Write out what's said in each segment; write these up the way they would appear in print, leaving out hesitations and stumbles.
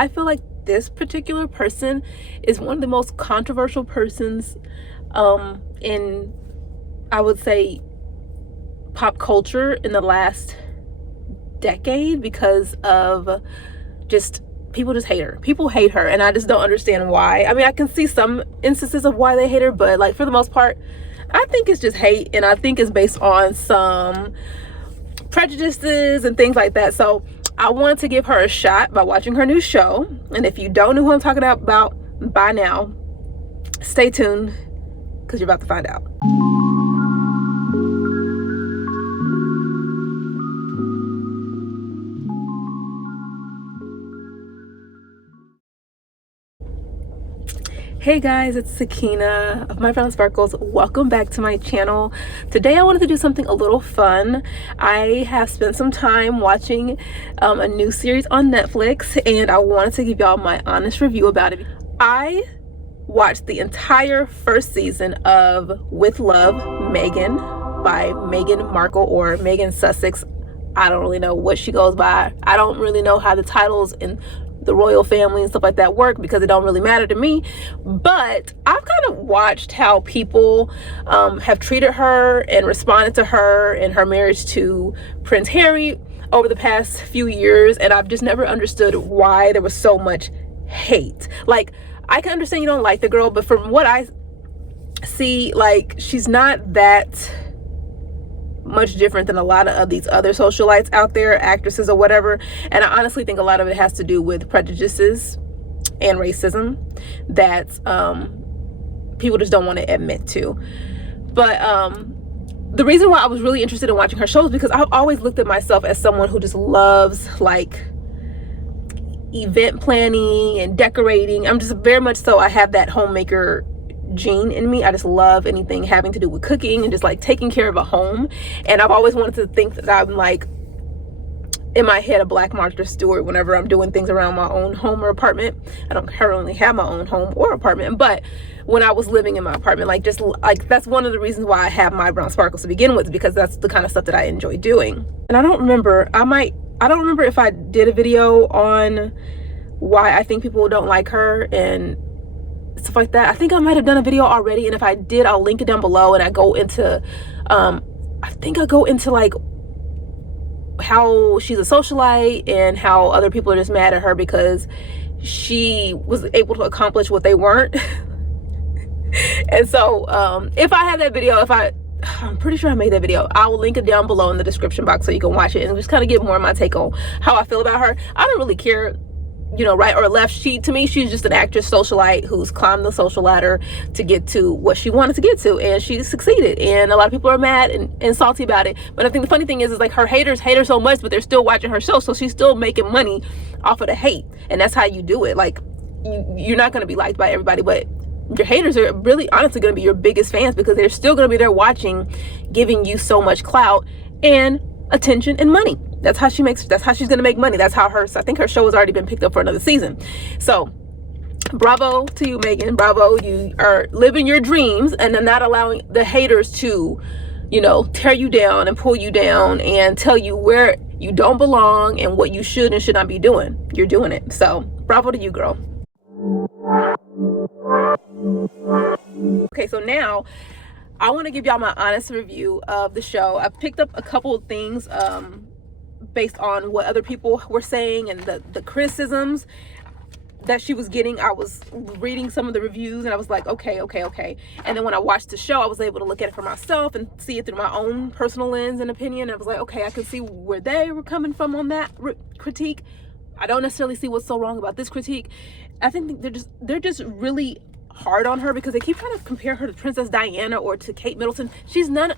I feel like this particular person is one of the most controversial persons in, I would say, pop culture in the last decade, because of just people just hate her. People hate her, and I just don't understand why. I mean, I can see some instances of why they hate her, but like for the most part, I think it's just hate, and I think it's based on some prejudices and things like that. So I wanted to give her a shot by watching her new show. And if you don't know who I'm talking about by now, stay tuned, because you're about to find out. Hey guys, it's Sakina of My Brown Sparkles. Welcome back to my channel. Today I wanted to do something a little fun. I have spent some time watching a new series on Netflix, and I wanted to give y'all my honest review about it. I watched the entire first season of With Love, Meghan by Meghan Markle, or Meghan Sussex. I don't really know what she goes by. I don't really know how the titles in the royal family and stuff like that work, because it don't really matter to me. But I've kind of watched how people have treated her and responded to her and her marriage to Prince Harry over the past few years, and I've just never understood why there was so much hate. Like, I can understand you don't like the girl, but from what I see, like, she's not that much different than a lot of these other socialites out there, actresses or whatever. And I honestly think a lot of it has to do with prejudices and racism that people just don't want to admit to. But the reason why I was really interested in watching her show is because I've always looked at myself as someone who just loves like event planning and decorating. I'm just very much so, I have that homemaker gene in me. I just love anything having to do with cooking and just like taking care of a home. And I've always wanted to think that I'm like, in my head, a Black Martha Stewart whenever I'm doing things around my own home or apartment. I don't currently have my own home or apartment, but when I was living in my apartment, like, just like, that's one of the reasons why I have My Brown Sparkles to begin with, because that's the kind of stuff that I enjoy doing. And I don't remember, I don't remember if I did a video on why I think people don't like her and stuff like that. I think I might have done a video already, and if I did, I'll link it down below. And I go into I think I go into like how she's a socialite and how other people are just mad at her because she was able to accomplish what they weren't. And so if I have that video, I'm pretty sure I made that video, I will link it down below in the description box so you can watch it and just kind of get more of my take on how I feel about her. I don't really care, you know, right or left. To me, she's just an actress socialite who's climbed the social ladder to get to what she wanted to get to, and she succeeded. And a lot of people are mad and salty about it. But I think the funny thing is like her haters hate her so much, but they're still watching her show, so she's still making money off of the hate. And that's how you do it. Like, you're not going to be liked by everybody, but your haters are really honestly going to be your biggest fans, because they're still going to be there watching, giving you so much clout and attention and money. That's how she's gonna make money. That's how I think her show has already been picked up for another season. So bravo to you, Meghan. Bravo, you are living your dreams and then not allowing the haters to, you know, tear you down and pull you down and tell you where you don't belong and what you should and should not be doing. You're doing it. So bravo to you, girl. Okay, so now I want to give y'all my honest review of the show. I picked up a couple of things based on what other people were saying and the criticisms that she was getting. I was reading some of the reviews and I was like, okay. And then when I watched the show, I was able to look at it for myself and see it through my own personal lens and opinion. I was like, okay, I can see where they were coming from on that critique. I don't necessarily see what's so wrong about this critique. I think they're just really hard on her because they keep trying to compare her to Princess Diana or to Kate Middleton. She's not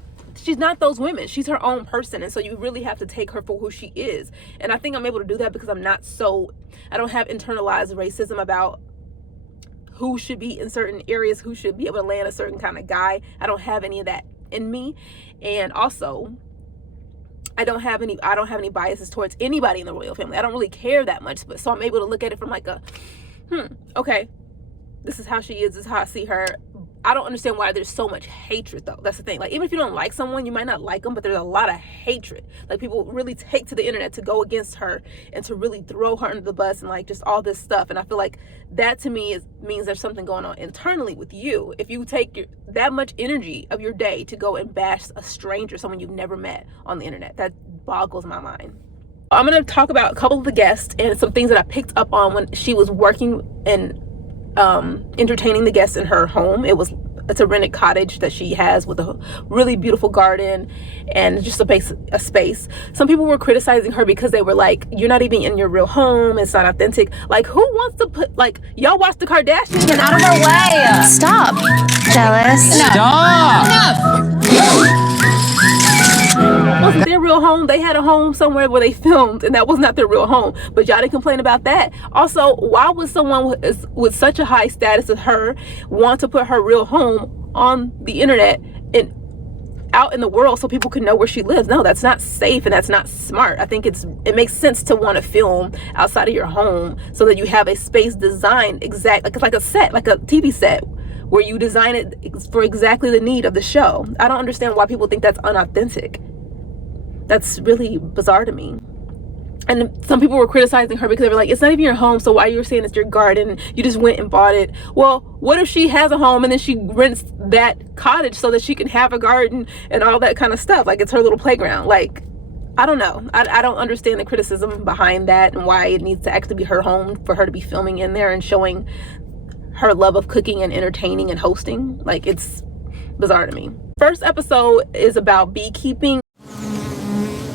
those women. She's her own person, and so you really have to take her for who she is. And I think I'm able to do that because I don't have internalized racism about who should be in certain areas, who should be able to land a certain kind of guy. I don't have any of that in me. And also, I don't have any biases towards anybody in the royal family. I don't really care that much, but so I'm able to look at it from like a okay, this is how she is, this is how I see her. I don't understand why there's so much hatred, though. That's the thing. Like, even if you don't like someone, you might not like them, but there's a lot of hatred. Like, people really take to the internet to go against her and to really throw her under the bus and like just all this stuff. And I feel like that to me means there's something going on internally with you. If you take that much energy of your day to go and bash a stranger, someone you've never met on the internet, that boggles my mind. I'm going to talk about a couple of the guests and some things that I picked up on when she was working and entertaining the guests in her home. It's a rented cottage that she has with a really beautiful garden and just a space. Some people were criticizing her because they were like, you're not even in your real home, it's not authentic. Like, who wants to put, like, y'all watch the Kardashians? Get out of her way. Stop. Jealous. Stop. Wasn't their real home. They had a home somewhere where they filmed, and that was not their real home. But y'all didn't complain about that. Also, why would someone with such a high status as her want to put her real home on the internet and out in the world so people can know where she lives? No, that's not safe and that's not smart. I think it makes sense to want to film outside of your home so that you have a space designed like a set, like a TV set, where you design it for exactly the need of the show. I don't understand why people think that's unauthentic. That's really bizarre to me. And some people were criticizing her because they were like, it's not even your home, so why are you saying it's your garden? You just went and bought it. Well, what if she has a home and then she rents that cottage so that she can have a garden and all that kind of stuff? Like, it's her little playground. Like, I don't know. I don't understand the criticism behind that and why it needs to actually be her home for her to be filming in there and showing her love of cooking and entertaining and hosting. Like, it's bizarre to me. First episode is about beekeeping,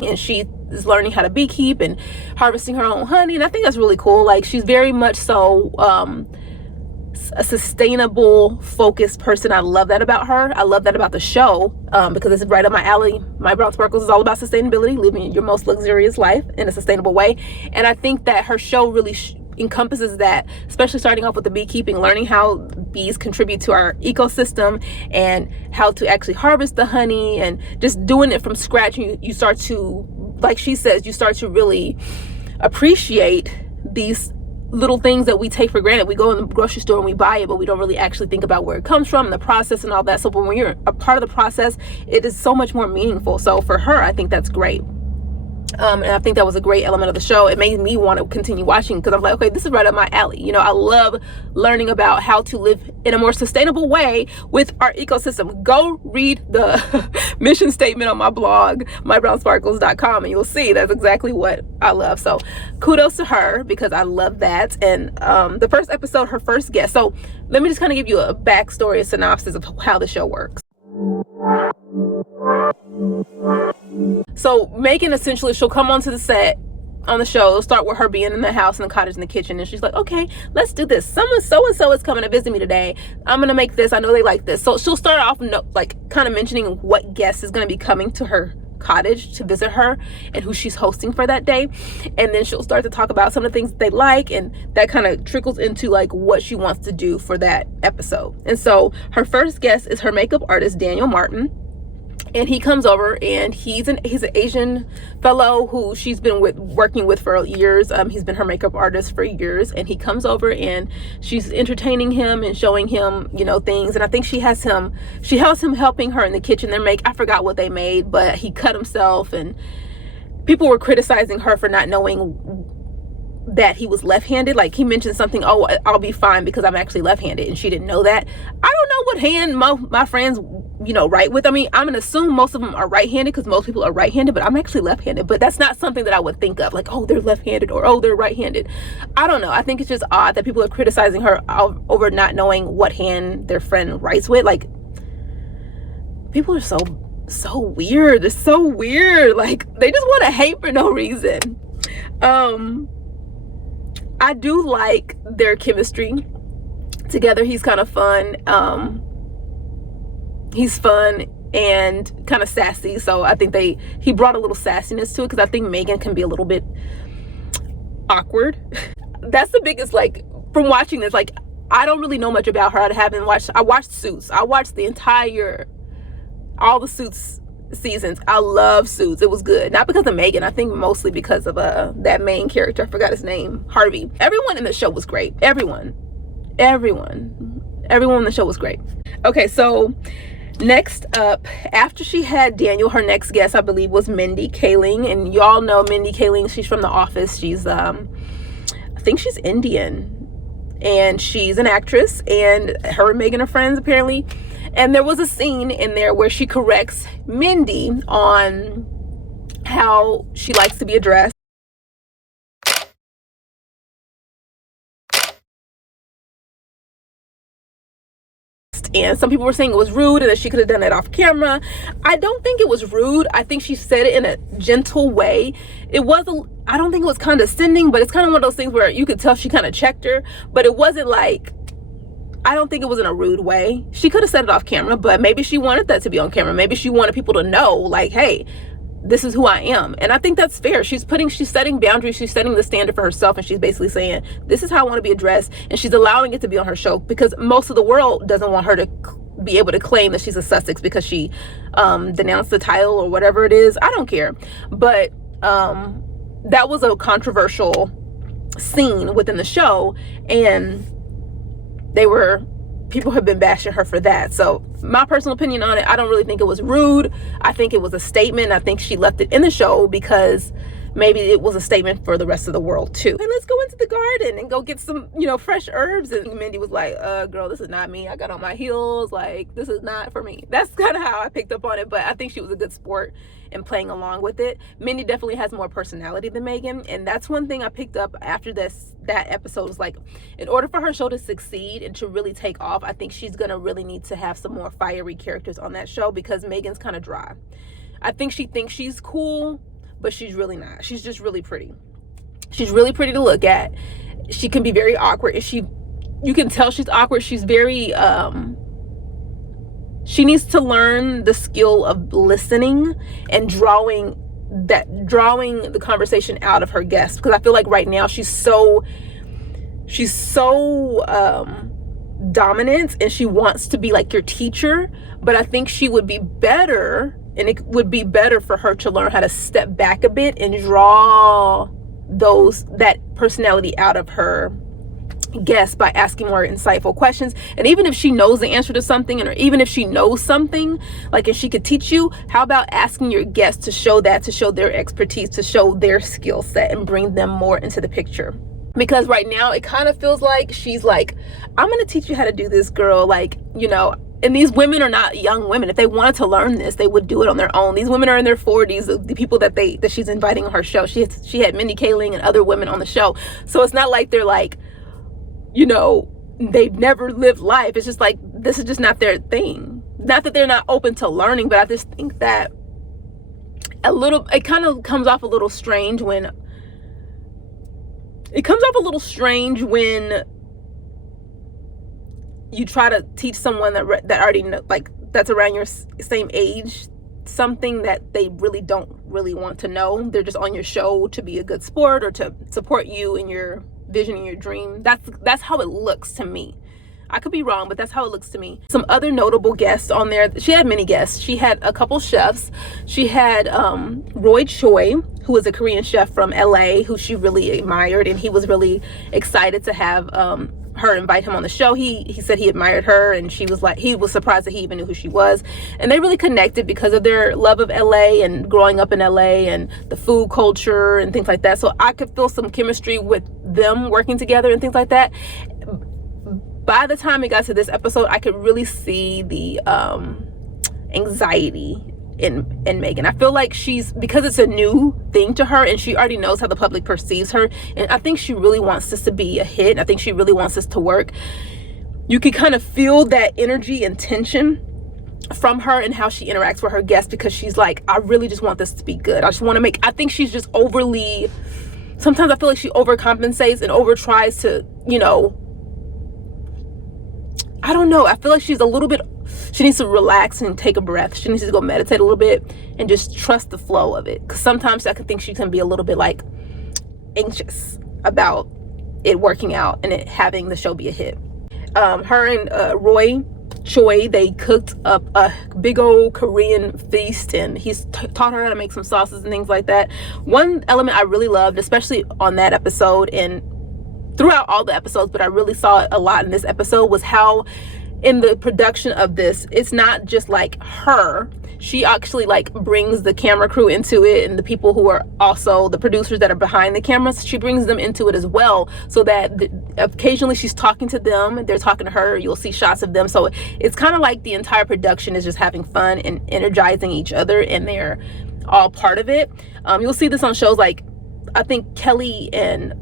and she is learning how to beekeep and harvesting her own honey, and I think that's really cool. Like, she's very much so a sustainable, focused person. I love that about her. I love that about the show, because it's right up my alley. My Brown Sparkles is all about sustainability, living your most luxurious life in a sustainable way, and I think that her show really encompasses that, especially starting off with the beekeeping, learning how bees contribute to our ecosystem and how to actually harvest the honey, and just doing it from scratch. You start to, like she says, you start to really appreciate these little things that we take for granted. We go in the grocery store and we buy it, but we don't really actually think about where it comes from and the process and all that. So when you're a part of the process, it is so much more meaningful. So for her, I think that's great. And I think that was a great element of the show. It made me want to continue watching because I'm like, okay, this is right up my alley. You know, I love learning about how to live in a more sustainable way with our ecosystem. Go read the mission statement on my blog, mybrownsparkles.com, and you'll see that's exactly what I love. So kudos to her because I love that. And the first episode, her first guest. So let me just kind of give you a backstory, a synopsis of how the show works. So Meghan, essentially, she'll come onto the set on the show. It'll start with her being in the house, in the cottage, in the kitchen, and she's like, okay, let's do this. Someone so-and-so is coming to visit me today. I'm gonna make this. I know they like this. So she'll start off like kind of mentioning what guest is gonna be coming to her cottage to visit her and who she's hosting for that day, and then she'll start to talk about some of the things they like, and that kind of trickles into like what she wants to do for that episode. And so her first guest is her makeup artist, Daniel Martin. And he comes over, and he's an Asian fellow who she's been working with for years. He's been her makeup artist for years, and he comes over and she's entertaining him and showing him, you know, things. And I think she has him helping her in the kitchen. I forgot what they made, but he cut himself, and people were criticizing her for not knowing that he was left-handed. Like, he mentioned something, oh, I'll be fine because I'm actually left-handed, and she didn't know that. I don't know what hand my friends, you know, write with. I mean, I'm gonna assume most of them are right-handed because most people are right-handed, but I'm actually left-handed. But that's not something that I would think of, like, oh, they're left-handed or oh, they're right-handed. I don't know. I think it's just odd that people are criticizing her over not knowing what hand their friend writes with. Like, people are so weird. They're so weird. Like, they just want to hate for no reason. I do like their chemistry together. He's kind of fun. He's fun and kind of sassy. So I think he brought a little sassiness to it, because I think Meghan can be a little bit awkward. That's the biggest, like, from watching this, like, I don't really know much about her. I watched Suits. I watched all the Suits seasons. I love Suits. It was good. Not because of Meghan. I think mostly because of that main character. I forgot his name. Harvey. Everyone in the show was great. Everyone. Everyone on the show was great. Okay, so next up, after she had Daniel, her next guest, I believe, was Mindy Kaling. And y'all know Mindy Kaling. She's from The Office. She's, I think she's Indian. And she's an actress. And her and Meghan are friends, apparently. And there was a scene in there where she corrects Mindy on how she likes to be addressed. And some people were saying it was rude and that she could have done it off camera. I don't think it was rude. I think she said it in a gentle way. I don't think it was condescending, but it's kind of one of those things where you could tell she kind of checked her, but it wasn't like, I don't think it was in a rude way. She could have said it off camera, but maybe she wanted that to be on camera. Maybe she wanted people to know, like, hey, this is who I am. And I think that's fair. She's setting boundaries. She's setting the standard for herself. And she's basically saying, this is how I want to be addressed. And she's allowing it to be on her show, because most of the world doesn't want her to be able to claim that she's a Sussex because she denounced the title or whatever it is. I don't care. But that was a controversial scene within the show. And people have been bashing her for that. So my personal opinion on it, I don't really think it was rude. I think it was a statement. I think she left it in the show because maybe it was a statement for the rest of the world too. Hey, let's go into the garden and go get some, fresh herbs. And Mindy was like, girl, this is not me. I got on my heels. Like, this is not for me. That's kind of how I picked up on it. But I think she was a good sport and playing along with it. Mindy definitely has more personality than Meghan, and that's one thing I picked up after that episode was like, in order for her show to succeed and to really take off, I think she's gonna really need to have some more fiery characters on that show, because Meghan's kind of dry. I think she thinks she's cool, but she's really not. She's just really pretty. She's really pretty to look at. She can be very awkward, and you can tell she's awkward. She's very she needs to learn the skill of listening and drawing the conversation out of her guests, because I feel like right now she's so dominant, and she wants to be like your teacher. But I think she would be better, and it would be better for her to learn how to step back a bit and draw that personality out of her guests by asking more insightful questions. And even if she knows the answer to something, or even if she knows something, like if she could teach you, how about asking your guests to show their expertise, to show their skill set, and bring them more into the picture? Because right now it kind of feels like she's like, I'm gonna teach you how to do this, girl. Like, and these women are not young women. If they wanted to learn this, they would do it on their own. These women are in their 40s, the people that she's inviting on her show. She had Mindy Kaling and other women on the show. So it's not like they're like, they've never lived life. It's just like, this is just not their thing. Not that they're not open to learning, but I just think that it kind of comes off a little strange when you try to teach someone that already know, like, that's around your same age, something that they really don't really want to know. They're just on your show to be a good sport or to support you in your vision and your dream. That's how it looks to me. I could be wrong, but that's how it looks to me. Some other notable guests on there. She had many guests. She had a couple chefs. She had Roy Choi, who was a Korean chef from LA, who she really admired, and he was really excited to have her invite him on the show. He said he admired her, and he was surprised that he even knew who she was. And they really connected because of their love of LA and growing up in LA and the food culture and things like that. So I could feel some chemistry with them working together and things like that. By the time it got to this episode, I could really see the anxiety in Meghan. I feel like because it's a new thing to her, and she already knows how the public perceives her, and I think she really wants this to be a hit. I think she really wants this to work. You can kind of feel that energy and tension from her and how she interacts with her guests, because she's like, I really just want this to be good. I think she's just sometimes I feel like she overcompensates and over tries to, I don't know. I feel like she needs to relax and take a breath. She needs to go meditate a little bit and just trust the flow of it. Because sometimes I think she can be a little bit like anxious about it working out and having the show be a hit. Her and Roy Choi, they cooked up a big old Korean feast, and he's taught her how to make some sauces and things like that. One element I really loved, especially on that episode and throughout all the episodes, but I really saw it a lot in this episode, was how in the production of this, it's not just like her. She actually like brings the camera crew into it, and the people who are also the producers that are behind the cameras, she brings them into it as well, so that occasionally she's talking to them, they're talking to her, you'll see shots of them. So it's kind of like the entire production is just having fun and energizing each other, and they're all part of it. You'll see this on shows like, I think Kelly and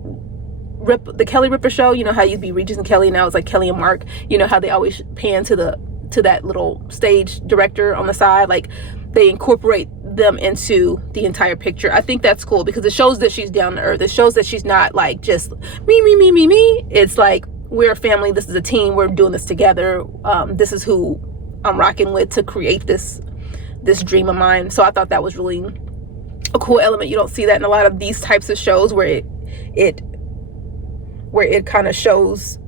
the Kelly Ripa show. You know how you'd be Regis and Kelly, now it's like Kelly and Mark. You know how they always pan to that little stage director on the side, like they incorporate them into the entire picture. I think that's cool because it shows that she's down to earth. It shows that she's not like just me. It's like, we're a family, this is a team, we're doing this together. This is who I'm rocking with to create this dream of mine. So I thought that was really a cool element. You don't see that in a lot of these types of shows where it kind of shows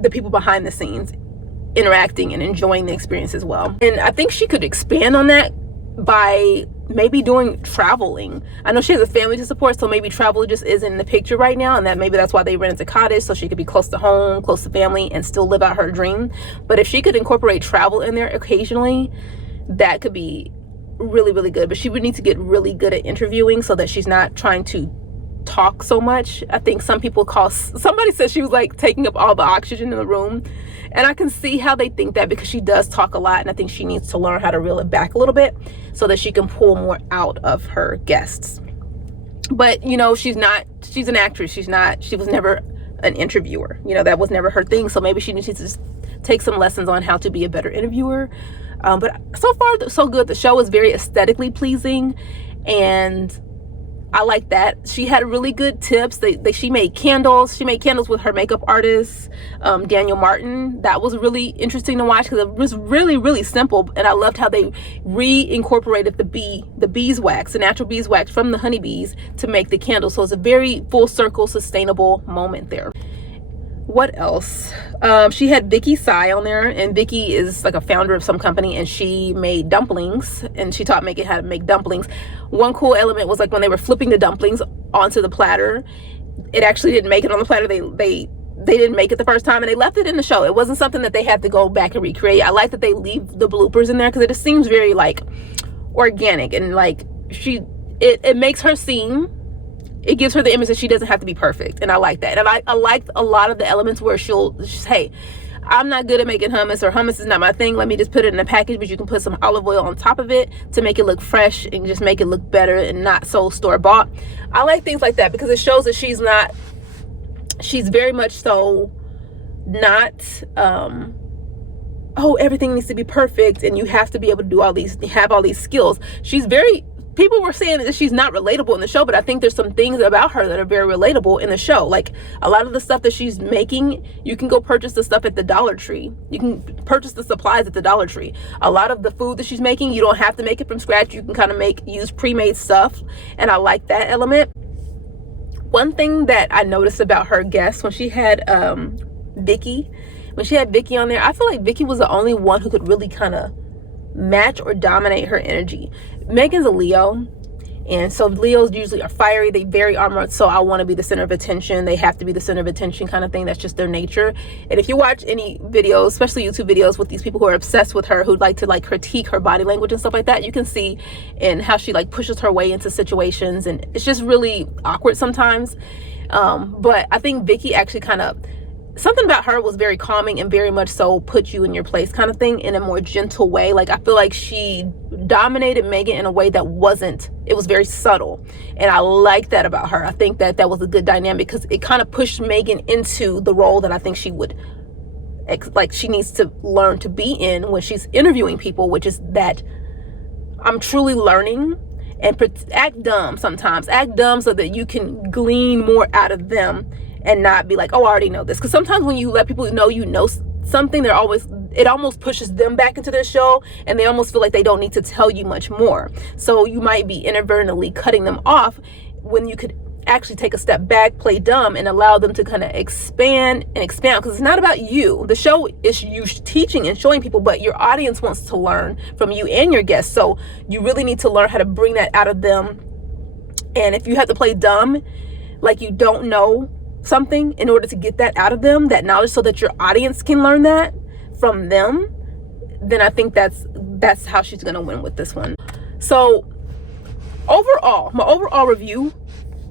the people behind the scenes interacting and enjoying the experience as well. And I think she could expand on that by maybe doing traveling. I know she has a family to support, so maybe travel just isn't in the picture right now, and maybe that's why they rented a cottage, so she could be close to home, close to family, and still live out her dream. But if she could incorporate travel in there occasionally, that could be really, really good. But she would need to get really good at interviewing so that she's not trying to talk so much. I think somebody said she was like taking up all the oxygen in the room, and I can see how they think that, because she does talk a lot, and I think she needs to learn how to reel it back a little bit so that she can pull more out of her guests. But you know, she's an actress. She was never an interviewer. You know, that was never her thing. So maybe she needs to just take some lessons on how to be a better interviewer. But so far so good. The show is very aesthetically pleasing, and I like that. She had really good tips. She made candles. She made candles with her makeup artist, Daniel Martin. That was really interesting to watch because it was really, really simple. And I loved how they reincorporated the beeswax, the natural beeswax from the honeybees to make the candles. So it's a very full circle, sustainable moment there. What else? She had Vicky Tsai on there, and Vicky is like a founder of some company, and she made dumplings, and she taught Meghan how to make dumplings. One cool element was like when they were flipping the dumplings onto the platter, it actually didn't make it on the platter. They didn't make it the first time, and they left it in the show. It wasn't something that they had to go back and recreate. I like that they leave the bloopers in there because it just seems very like organic, and like it makes her seem, it gives her the image that she doesn't have to be perfect. And I like that. And I like a lot of the elements where she'll just, hey, I'm not good at making hummus, or hummus is not my thing. Let me just put it in a package, but you can put some olive oil on top of it to make it look fresh and just make it look better and not so store-bought. I like things like that because it shows that she's very much so not, oh, everything needs to be perfect and you have to be able to do have all these skills. People were saying that she's not relatable in the show, but I think there's some things about her that are very relatable in the show. Like a lot of the stuff that she's making, you can go purchase the stuff at the Dollar Tree. You can purchase the supplies at the Dollar Tree. A lot of the food that she's making, you don't have to make it from scratch. You can kind of use pre-made stuff. And I like that element. One thing that I noticed about her guests when she had Vicky on there, I feel like Vicky was the only one who could really kind of match or dominate her energy. Meghan's a Leo, and so Leos usually are fiery, they very armored, so I want to be the center of attention, they have to be the center of attention kind of thing. That's just their nature. And if you watch any videos, especially YouTube videos with these people who are obsessed with her, who'd like to like critique her body language and stuff like that, you can see in how she like pushes her way into situations, and it's just really awkward sometimes. But I think Vicky actually kind of, something about her was very calming and very much so put you in your place kind of thing in a more gentle way. Like I feel like she dominated Meghan in a way that it was very subtle, and I like that about her. I think that was a good dynamic because it kind of pushed Meghan into the role that I think she needs to learn to be in when she's interviewing people, which is that I'm truly learning, and act dumb sometimes. Act dumb so that you can glean more out of them and not be like, oh, I already know this. Because sometimes when you let people know you know something, it almost pushes them back into their show, and they almost feel like they don't need to tell you much more. So you might be inadvertently cutting them off when you could actually take a step back, play dumb, and allow them to kind of expand because it's not about you. The show is you teaching and showing people, but your audience wants to learn from you and your guests. So you really need to learn how to bring that out of them. And if you have to play dumb, like you don't know something, in order to get that out of them, that knowledge, so that your audience can learn that from them, then I think that's how she's gonna win with this one. So overall, my overall review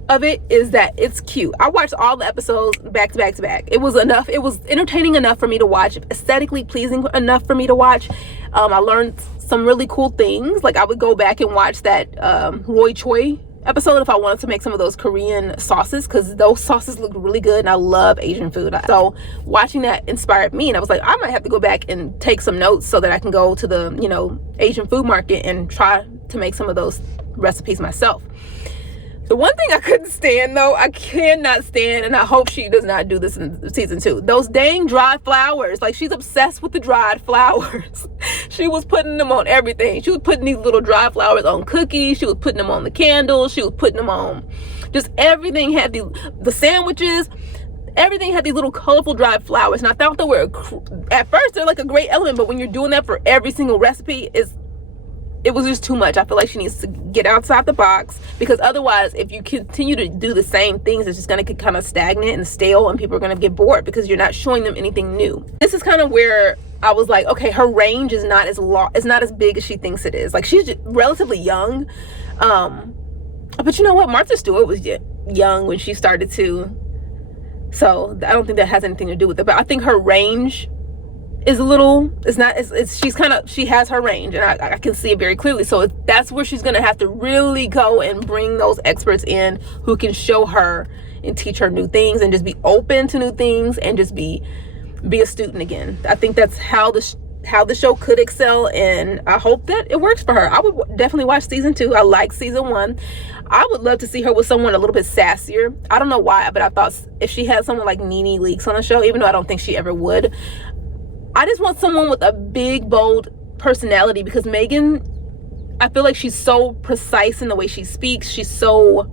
of it is that it's cute. I watched all the episodes back to back to back. It was enough. It was entertaining enough for me to watch, aesthetically pleasing enough for me to watch. I learned some really cool things. Like I would go back and watch that Roy Choi episode if I wanted to make some of those Korean sauces, because those sauces look really good and I love Asian food. So watching that inspired me, and I was like, I might have to go back and take some notes so that I can go to the, you know, Asian food market and try to make some of those recipes myself. The one thing I couldn't stand, though, I cannot stand, and I hope she does not do this in season 2, those dang dried flowers. Like, she's obsessed with the dried flowers. She was putting them on everything. She was putting these little dried flowers on cookies. She was putting them on the candles. She was putting them on just everything. Had the sandwiches. Everything had these little colorful dried flowers. And I thought they were, at first, they're like a great element. But when you're doing that for every single recipe, it was just too much. I feel like she needs to get outside the box, because otherwise, if you continue to do the same things, it's just going to get kind of stagnant and stale, and people are going to get bored because you're not showing them anything new. This is kind of where I was like, okay, her range is not as long, it's not as big as she thinks it is. Like, she's just relatively young. But you know what? Martha Stewart was young when she started too. So I don't think that has anything to do with it. But I think her range is a little, she has her range, and I can see it very clearly. So that's where she's gonna have to really go and bring those experts in who can show her and teach her new things, and just be open to new things, and just be a student again. I think that's how the show could excel, and I hope that it works for her. I would definitely watch season 2. I like season 1. I would love to see her with someone a little bit sassier. I don't know why, but I thought if she had someone like Nene Leakes on the show, even though I don't think she ever would, I just want someone with a big, bold personality, because Meghan, I feel like she's so precise in the way she speaks. She's so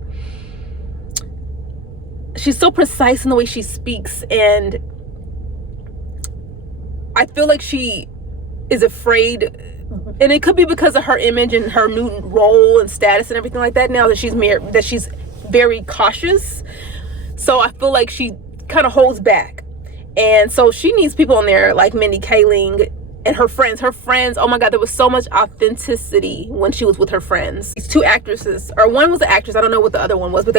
precise in the way she speaks, and I feel like she is afraid, and it could be because of her image and her new role and status and everything like that now that she's married, that she's very cautious. So I feel like she kind of holds back. And so she needs people on there like Mindy Kaling and her friends. Oh my God, there was so much authenticity when she was with her friends. These 2 actresses, or one was an actress, I don't know what the other one was, but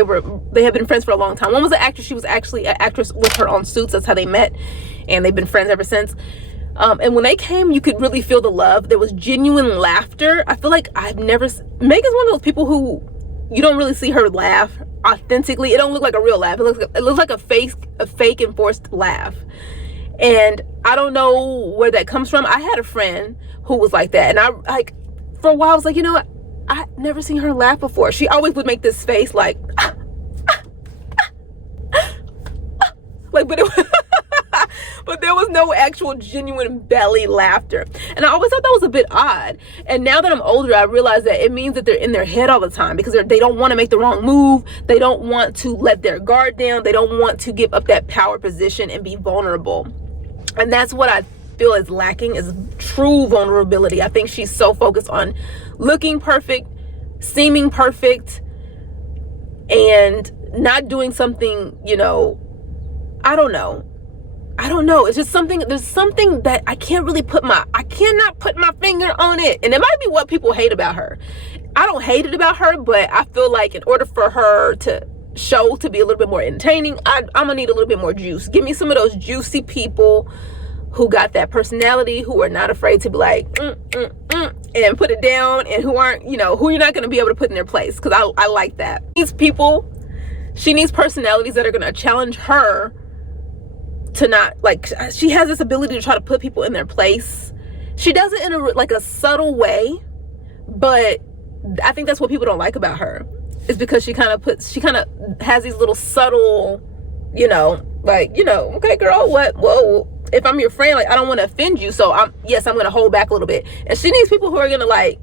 they have been friends for a long time. One was an actress, she was actually an actress with her on Suits. That's how they met, and they've been friends ever since. And when they came, you could really feel the love. There was genuine laughter. I feel like Megan's one of those people who you don't really see her laugh authentically. It don't look like a real laugh. It looks like a fake and forced laugh. And I don't know where that comes from. I had a friend who was like that, and I, like, for a while I was like, you know what, I never seen her laugh before. She always would make this face like like, but there was no actual genuine belly laughter. And I always thought that was a bit odd. And now that I'm older, I realize that it means that they're in their head all the time, because they don't want to make the wrong move. They don't want to let their guard down. They don't want to give up that power position and be vulnerable. And that's what I feel is lacking, is true vulnerability. I think she's so focused on looking perfect, seeming perfect, and not doing something, you know, I don't know. It's just there's something that I cannot put my finger on it. And it might be what people hate about her. I don't hate it about her, but I feel like in order for her to be a little bit more entertaining, I'm gonna need a little bit more juice. Give me some of those juicy people who got that personality, who are not afraid to be like, and put it down, and who aren't, you know, who you're not gonna be able to put in their place. Because I like that. These people, she needs personalities that are gonna challenge her to not, like, she has this ability to try to put people in their place. She does it in a subtle way, but I think that's what people don't like about her, is because she kind of has these little subtle, you know, like, you know, okay girl, what, whoa, if I'm your friend, like, I don't want to offend you, so I'm going to hold back a little bit. And she needs people who are going to like,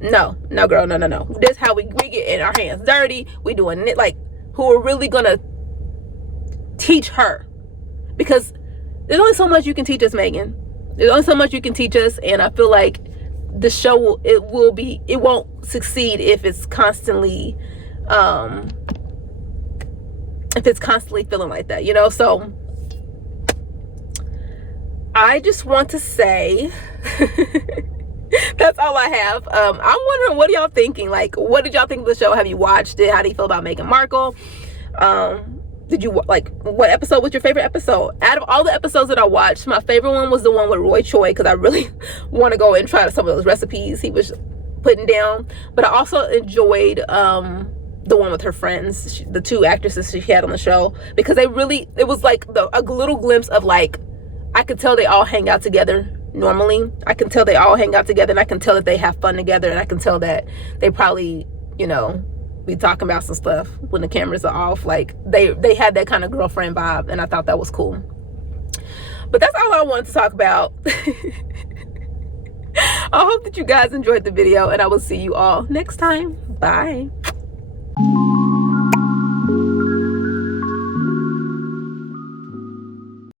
no girl, no, this is how we get in our hands dirty, we doing it, like, who are really going to teach her. Because there's only so much you can teach us, Meghan. There's only so much you can teach us, and I feel like the show it won't succeed if it's constantly feeling like that, you know. So I just want to say that's all I have. I'm wondering, what are y'all thinking? Like, what did y'all think of the show? Have you watched it? How do you feel about Meghan Markle? Did you like, what episode was your favorite episode? Out of all the episodes that I watched, my favorite one was the one with Roy Choi, because I really want to go and try some of those recipes he was putting down. But I also enjoyed the one with her friends, the two actresses she had on the show, because they really, it was like a little glimpse of, like, I could tell they all hang out together normally. I can tell they all hang out together, and I can tell that they have fun together, and I can tell that they probably, you know, be talking about some stuff when the cameras are off. Like, they had that kind of girlfriend vibe, and I thought that was cool. But that's all I wanted to talk about. I hope that you guys enjoyed the video, and I will see you all next time. Bye.